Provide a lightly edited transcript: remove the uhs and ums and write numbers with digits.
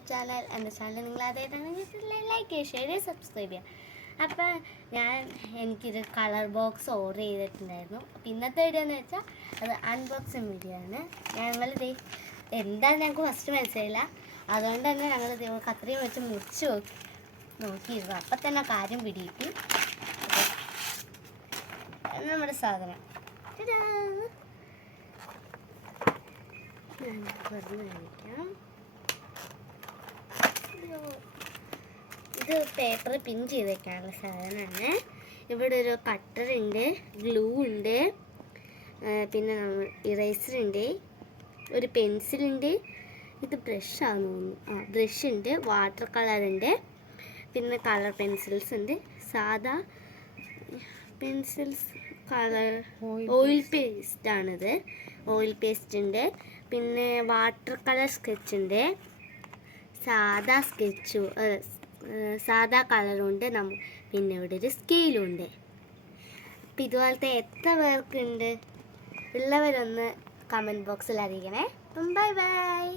To channel. എൻ്റെ channel നിങ്ങൾ ആദ്യമായിട്ടാണെങ്കിൽ like ചെയ്യുക, ഷെയർ ചെയ്യുക, സബ്സ്ക്രൈബ് ചെയ്യുക. അപ്പോൾ എനിക്കൊരു കളർ ബോക്സ് ഓർഡർ ചെയ്തിട്ടുണ്ടായിരുന്നു. അപ്പോൾ ഇന്നത്തെ വീഡിയോ എന്ന് വെച്ചാൽ അത് അൺബോക്സിങ് വീഡിയോ ആണ്. ഞങ്ങളിത് എന്താണെന്ന് ഞങ്ങൾക്ക് ഫസ്റ്റ് മനസ്സിലായില്ല. അതുകൊണ്ട് തന്നെ ഞങ്ങൾ കത്രിക വെച്ച് മുറിച്ച് നോക്കിയിരുന്നു. അപ്പം തന്നെ കാര്യം പിടിയിട്ടു. നമ്മുടെ സാധനം പറഞ്ഞു കാണിക്കാം. ഇത് പേപ്പർ പിൻ ചെയ്തേക്കാനുള്ള സാധനമാണ്. ഇവിടെ ഒരു കട്ടറുണ്ട്, ഗ്ലൂ ഉണ്ട്, പിന്നെ ഇറേസറുണ്ട്, ഒരു പെൻസിലുണ്ട്, ഇത് ബ്രഷാണെന്ന് തോന്നുന്നു. ബ്രഷ് ഉണ്ട്, വാട്ടർ കളറുണ്ട്, പിന്നെ കളർ പെൻസിൽസ് ഉണ്ട്, സാധാ പെൻസിൽസ്, കളർ ഓയിൽ പേസ്റ്റാണിത്. ഓയിൽ പേസ്റ്റ് ഉണ്ട്, പിന്നെ വാട്ടർ കളർ സ്കെച്ച് ഉണ്ട്, സാധാ കളറുണ്ട്, പിന്നെ ഇവിടെ ഒരു സ്കെയിലും ഉണ്ട്. അപ്പം ഇതുപോലത്തെ എത്ര പേർക്കുണ്ട് ഉള്ളവരൊന്ന് കമൻറ്റ് ബോക്സിൽ അറിയിക്കണേ. Bye bye.